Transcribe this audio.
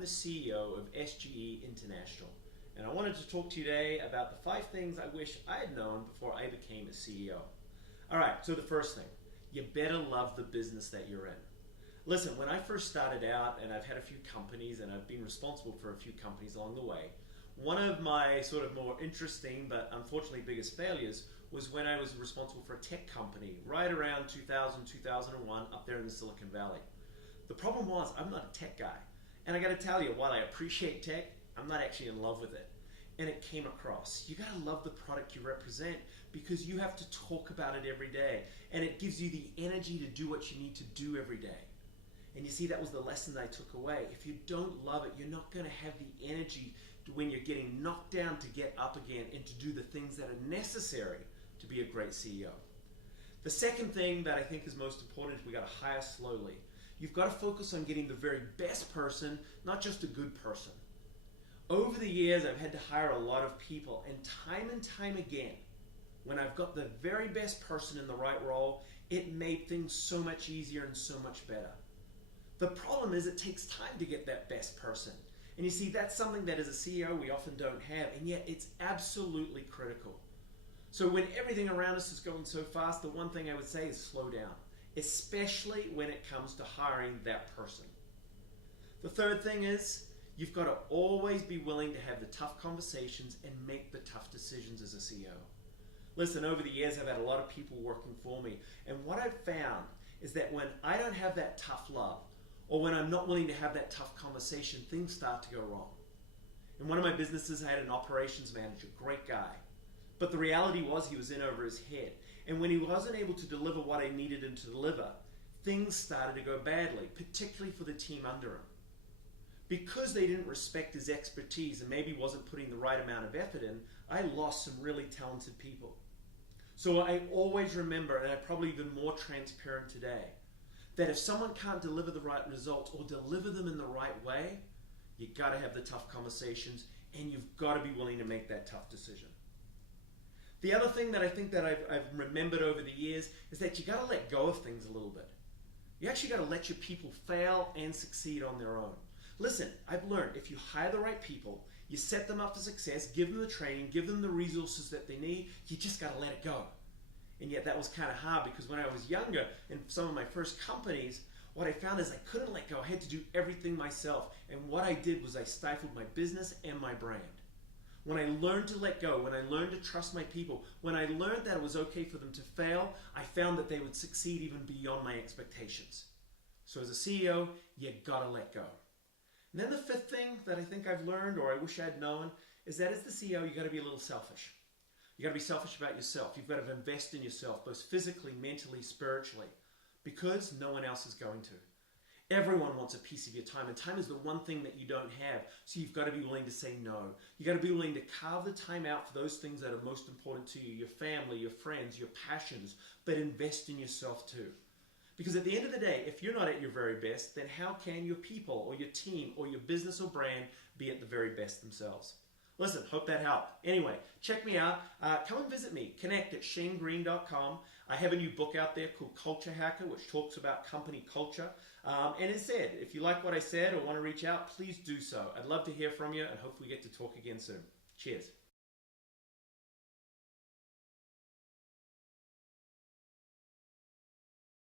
I'm the CEO of SGE International, and I wanted to talk to you today about the 5 things I wish I had known before I became a CEO. Alright, so the first thing, you better love the business that you're in. Listen, when I first started out, and I've had a few companies and I've been responsible for a few companies along the way, one of my sort of more interesting but unfortunately biggest failures was when I was responsible for a tech company right around 2000, 2001 up there in the Silicon Valley. The problem was I'm not a tech guy, and I got to tell you, while I appreciate tech, I'm not actually in love with it. And it came across. You got to love the product you represent because you have to talk about it every day, and it gives you the energy to do what you need to do every day. And you see, that was the lesson I took away. If you don't love it, you're not going to have the energy when you're getting knocked down to get up again and to do the things that are necessary to be a great CEO. The second thing that I think is most important is we got to hire slowly. You've got to focus on getting the very best person, not just a good person. Over the years, I've had to hire a lot of people, and time again, when I've got the very best person in the right role, it made things so much easier and so much better. The problem is it takes time to get that best person. And you see, that's something that as a CEO we often don't have, and yet it's absolutely critical. So when everything around us is going so fast, the one thing I would say is slow down, especially when it comes to hiring that person. The third thing is you've got to always be willing to have the tough conversations and make the tough decisions as a CEO. Listen, over the years I've had a lot of people working for me, and what I've found is that when I don't have that tough love, or when I'm not willing to have that tough conversation, things start to go wrong. In one of my businesses, I had an operations manager, great guy. But the reality was he was in over his head. And when he wasn't able to deliver what I needed him to deliver, things started to go badly, particularly for the team under him. Because they didn't respect his expertise and maybe wasn't putting the right amount of effort in, I lost some really talented people. So I always remember, and I'm probably even more transparent today, that if someone can't deliver the right results or deliver them in the right way, you got to have the tough conversations, and you've got to be willing to make that tough decision. The other thing that I think that I've remembered over the years is that you got to let go of things a little bit. You actually got to let your people fail and succeed on their own. Listen, I've learned if you hire the right people, you set them up for success, give them the training, give them the resources that they need, you just got to let it go. And yet that was kind of hard because when I was younger in some of my first companies, what I found is I couldn't let go. I had to do everything myself. And what I did was I stifled my business and my brand. When I learned to let go, when I learned to trust my people, when I learned that it was okay for them to fail, I found that they would succeed even beyond my expectations. So as a CEO, you gotta let go. And then the fifth thing that I think I've learned, or I wish I'd known, is that as the CEO, you gotta be a little selfish. You got to be selfish about yourself. You've got to invest in yourself, both physically, mentally, spiritually, because no one else is going to. Everyone wants a piece of your time, and time is the one thing that you don't have, so you've got to be willing to say no. You've got to be willing to carve the time out for those things that are most important to you, your family, your friends, your passions, but invest in yourself too. Because at the end of the day, if you're not at your very best, then how can your people or your team or your business or brand be at the very best themselves? Listen, hope that helped. Anyway, check me out. Come and visit me. Connect at shanegreen.com. I have a new book out there called Culture Hacker, which talks about company culture. And as said, if you like what I said or want to reach out, please do so. I'd love to hear from you, and hopefully we get to talk again soon. Cheers.